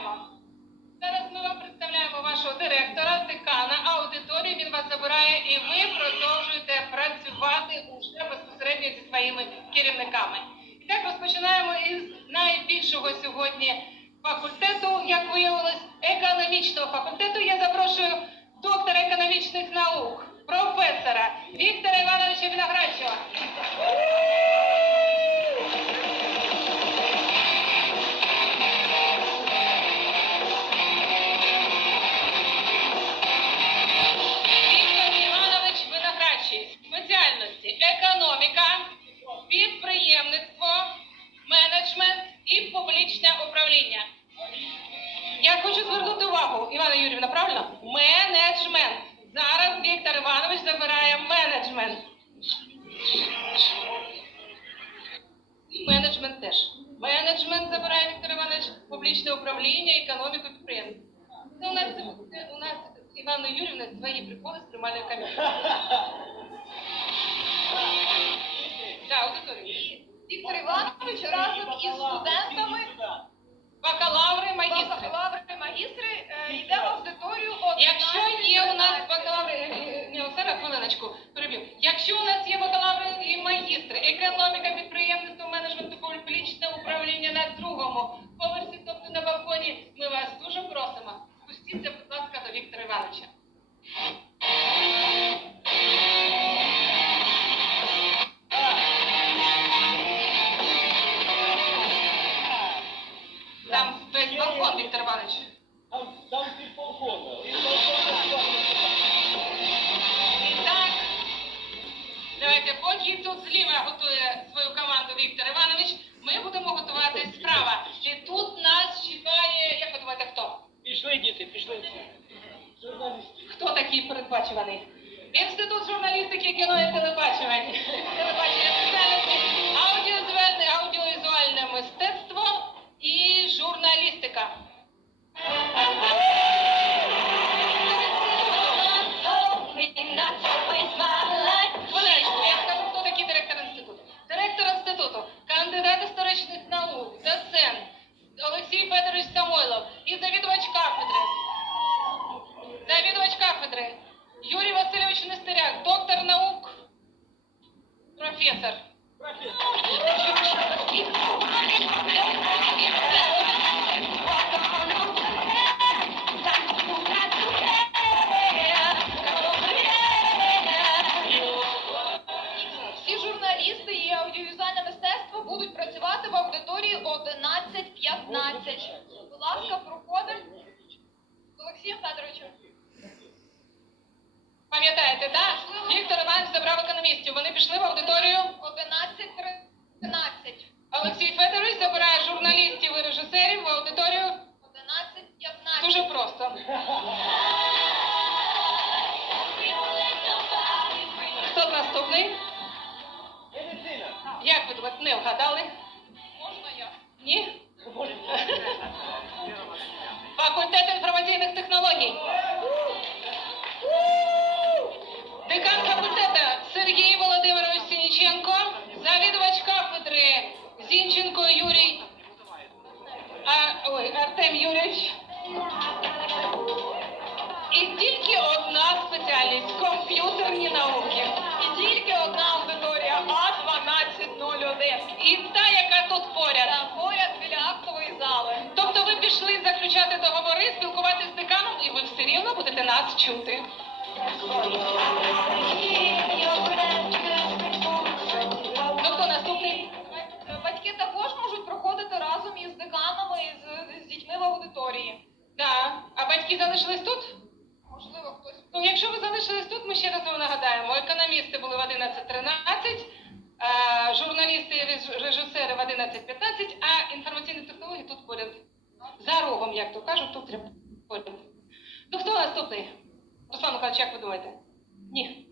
починаємо. Зараз ми вам представляємо вашого директора, декана аудиторії. Він вас забирає і ви продовжуєте працювати уже безпосередньо зі своїми керівниками. І так розпочинаємо із найбільшого сьогодні факультету, як виявилось, економічного факультету. Я запрошую доктора економічних наук, професора Віктора Івановича Виноградчева. Нас Івана Юрівна свої приколи з приймальної аудиторію. Віктор Іванович разом із студентами Бакалаври, магістри. бакалаври магістри е, йде в аудиторію Якщо є у нас бакалаври, е, ні, Оксана, хвилиночку, перебив. Якщо у нас є бакалаври і магістри, економіка, підприємництво, менеджмент, публічне управління на другому давайте, поки тут зліва готує свою команду Віктор Іванович, ми будемо готувати справа. І тут нас чекає, як ви думаєте, хто? Пішли, діти, пішли. Журналісти. Хто такий передбачуваний? Інститут журналістики, кіно і телебачення. Телебачення Васильович Нестеряк, доктор наук, професор. Всі журналісти і аудіовізуальне мистецтво будуть працювати в аудиторії 11.15. Будь ласка, проходимо з Олексієм Федоровичем. Пам'ятаєте, так? Віктор Іванович забрав економістів. Вони пішли в аудиторію. 11.13. Олексій Федорович забирає журналістів і режисерів в аудиторію. 11.15. Дуже просто. Хто наступний? Медицина. Як ви думаєте, не вгадали? Можна я? Ні? Факультет інформаційних технологій. Заключати договори, спілкуватися з деканом, і ви все рівно будете нас чути. Ну хто наступний? Батьки також можуть проходити разом із деканами і з, з дітьми в аудиторії. Так. А батьки залишились тут? Можливо, хтось. Ну, якщо ви залишились тут, ми ще раз вам нагадаємо. Економісти були в 11.13, журналісти і режисери в 11.15, як то кажуть, тут треба. Ну хто наступний? Руслан Михайлович, як ви думаєте? Ні.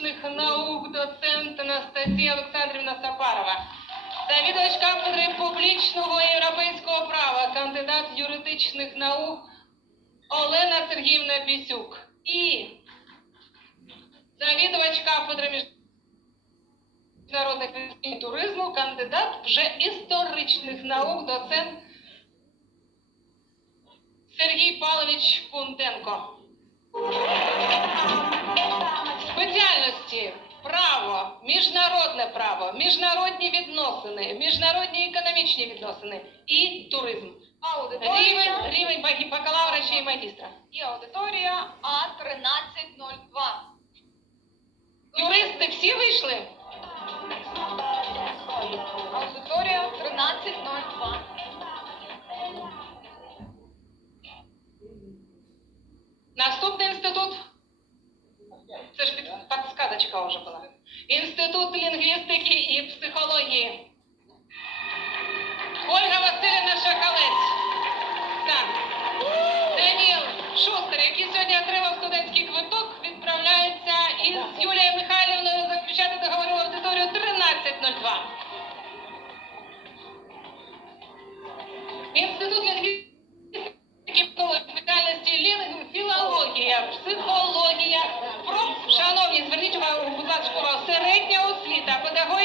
Юридичних наук, доцент Анастасія Олександрівна Сапарова. Завідувач кафедри публічного європейського права, кандидат юридичних наук Олена Сергіївна Бісюк. І завідувач кафедри міжнародних і туризму, кандидат вже історичних наук, доцент Сергій Павлович Пунтенко. Спеціальності право, міжнародне право, міжнародні відносини, міжнародні економічні відносини і туризм. Аудиторія Рівень, рівень бакалавра ще й магістра. і аудиторія А1302. Юристи всі вийшли? Аудиторія 1302.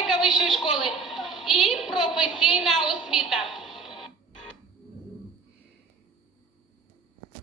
Педагогіка вищої школи і професійна.